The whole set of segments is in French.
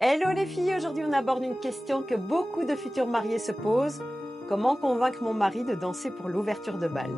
Hello les filles, aujourd'hui on aborde une question que beaucoup de futurs mariés se posent. Comment convaincre mon mari de danser pour l'ouverture de bal?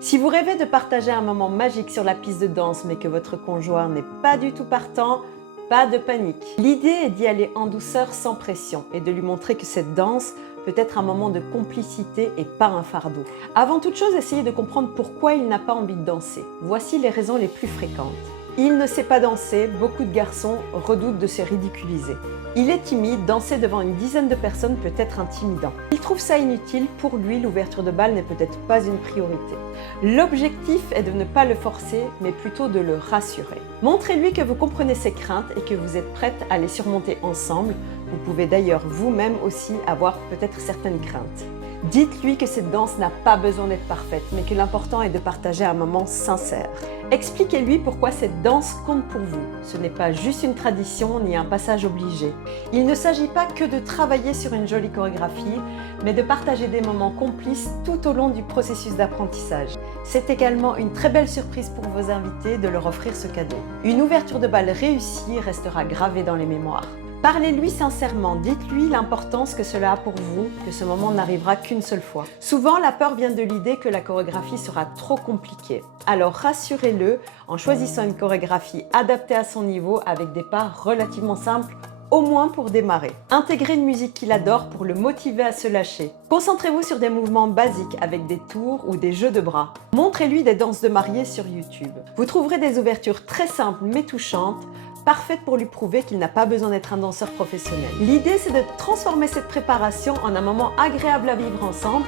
Si vous rêvez de partager un moment magique sur la piste de danse mais que votre conjoint n'est pas du tout partant, pas de panique. L'idée est d'y aller en douceur sans pression et de lui montrer que cette danse peut être un moment de complicité et pas un fardeau. Avant toute chose, essayez de comprendre pourquoi il n'a pas envie de danser. Voici les raisons les plus fréquentes. Il ne sait pas danser, beaucoup de garçons redoutent de se ridiculiser. Il est timide, danser devant une dizaine de personnes peut être intimidant. Il trouve ça inutile, pour lui l'ouverture de bal n'est peut-être pas une priorité. L'objectif est de ne pas le forcer, mais plutôt de le rassurer. Montrez-lui que vous comprenez ses craintes et que vous êtes prête à les surmonter ensemble. Vous pouvez d'ailleurs vous-même aussi avoir peut-être certaines craintes. Dites-lui que cette danse n'a pas besoin d'être parfaite, mais que l'important est de partager un moment sincère. Expliquez-lui pourquoi cette danse compte pour vous. Ce n'est pas juste une tradition ni un passage obligé. Il ne s'agit pas que de travailler sur une jolie chorégraphie, mais de partager des moments complices tout au long du processus d'apprentissage. C'est également une très belle surprise pour vos invités de leur offrir ce cadeau. Une ouverture de bal réussie restera gravée dans les mémoires. Parlez-lui sincèrement, dites-lui l'importance que cela a pour vous, que ce moment n'arrivera qu'une seule fois. Souvent, la peur vient de l'idée que la chorégraphie sera trop compliquée. Alors rassurez-le en choisissant une chorégraphie adaptée à son niveau avec des pas relativement simples, au moins pour démarrer. Intégrez une musique qu'il adore pour le motiver à se lâcher. Concentrez-vous sur des mouvements basiques avec des tours ou des jeux de bras. Montrez-lui des danses de mariés sur YouTube. Vous trouverez des ouvertures très simples mais touchantes, parfaite pour lui prouver qu'il n'a pas besoin d'être un danseur professionnel. L'idée, c'est de transformer cette préparation en un moment agréable à vivre ensemble.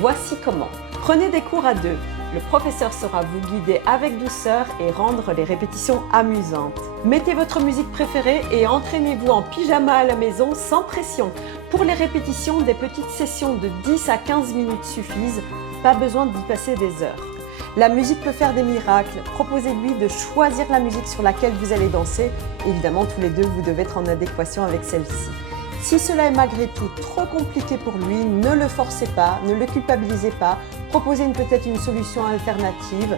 Voici comment. Prenez des cours à deux. Le professeur saura vous guider avec douceur et rendre les répétitions amusantes. Mettez votre musique préférée et entraînez-vous en pyjama à la maison sans pression. Pour les répétitions, des petites sessions de 10 à 15 minutes suffisent. Pas besoin d'y passer des heures. La musique peut faire des miracles. Proposez-lui de choisir la musique sur laquelle vous allez danser. Évidemment, tous les deux, vous devez être en adéquation avec celle-ci. Si cela est malgré tout trop compliqué pour lui, ne le forcez pas, ne le culpabilisez pas. Proposez peut-être une solution alternative.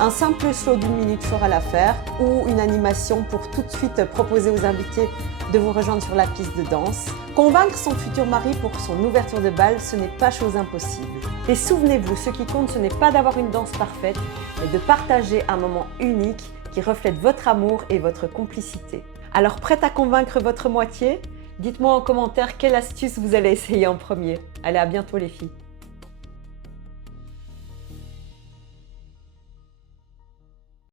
Un simple slow d'une minute fera l'affaire ou une animation pour tout de suite proposer aux invités de vous rejoindre sur la piste de danse. Convaincre son futur mari pour son ouverture de bal, ce n'est pas chose impossible. Et souvenez-vous, ce qui compte, ce n'est pas d'avoir une danse parfaite, mais de partager un moment unique qui reflète votre amour et votre complicité. Alors, prête à convaincre votre moitié? Dites-moi en commentaire quelle astuce vous allez essayer en premier. Allez, à bientôt les filles.